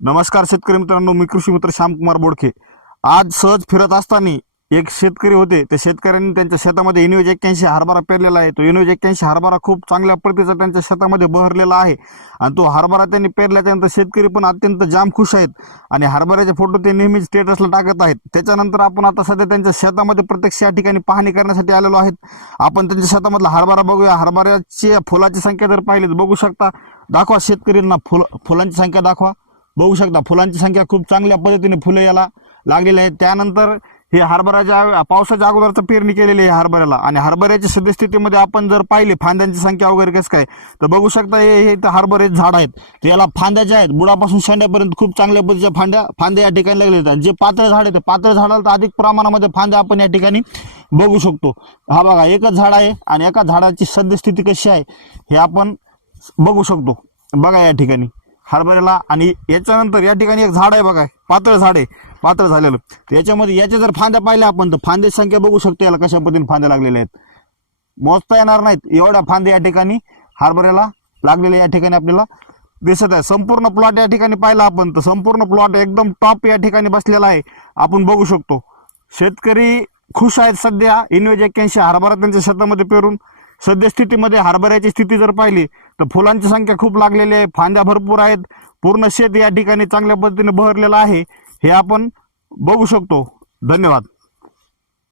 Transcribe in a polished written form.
नमस्कार शेतकरी मित्रांनो, मी कृषी मित्र श्यामकुमार बोडखे। आज सहज फिरत असताना एक शेतकरी होते। त्या शेतकऱ्यांनी त्यांच्या शेतामध्ये इनोज 81 हरभरा पेरलेला आहे। तो इनोज 81 हरभरा खूप चांगल्या प्रतीचा त्यांच्या शेतामध्ये बहरलेला आहे आणि तो हरभरा त्यांनी पेरल्यानंतर शेतकरी पण अत्यंत जाम खुश आहेत आणि हरभऱ्याचे फोटो ते नेहमीच स्टेटसला टाकत आहेत। त्याच्यानंतर आपण आता सध्या त्यांच्या शेतामध्ये प्रत्यक्ष या ठिकाणी पाहणी करण्यासाठी आलेलो आहेत। आपण त्यांच्या शेतामधला हरभरा बघूया। हरभऱ्याची फुलाची संख्या जर पाहिली तर बघू शकता, दाखवा शेतकऱ्यांना फुलांची संख्या दाखवा। बघू शकता फुलांची संख्या खूप चांगल्या पद्धतीने फुले याला लागलेली आहेत। त्यानंतर हे हरभऱ्याच्या पावसाच्या अगोदरच पेरणी केलेली आहे हरभऱ्याला आणि हरभऱ्याची सद्यस्थितीमध्ये आपण जर पाहिली फांद्यांची संख्या वगैरे कसं काय तर बघू शकता हे हरभरे झाड आहेत। तर याला फांद्या ज्या आहेत बुडापासून शेंड्यापर्यंत खूप चांगल्या पद्धतीच्या फांद्या या ठिकाणी लागलेल्या आहेत। जे पातळ झाड आहे ते पातळ झाडाला तर अधिक प्रमाणामध्ये फांद्या आपण या ठिकाणी बघू शकतो। हा बघा एकच झाड आहे आणि एका झाडाची सद्यस्थिती कशी आहे हे आपण बघू शकतो। बघा या ठिकाणी हरभऱ्याला आणि याच्यानंतर या ठिकाणी एक झाड आहे बघा, पातळ झाड आहे, पातळ झालेलं। याच्यामध्ये याच्या जर फांद्या पाहिल्या आपण तर फांद्याची संख्या बघू शकतो याला कशा पद्धतीने फांद्या लागलेल्या आहेत, मोजता येणार नाहीत एवढ्या फांद्या या ठिकाणी हरभऱ्याला लागलेल्या या ठिकाणी आपल्याला दिसत आहे। संपूर्ण प्लॉट या ठिकाणी पाहिला आपण तर संपूर्ण प्लॉट एकदम टॉप या ठिकाणी बसलेला आहे, आपण बघू शकतो। शेतकरी खुश आहेत सध्या इनोज 81 हरभरा त्यांच्या शेतामध्ये पेरून। सद्यस्थितीमध्ये हरभऱ्याची स्थिती जर पाहिली तर फुलांची संख्या खूप लागलेली आहे, फांद्या भरपूर आहेत, पूर्ण शेत या ठिकाणी चांगल्या पद्धतीने बहरलेलं आहे, हे आपण बघू शकतो। धन्यवाद।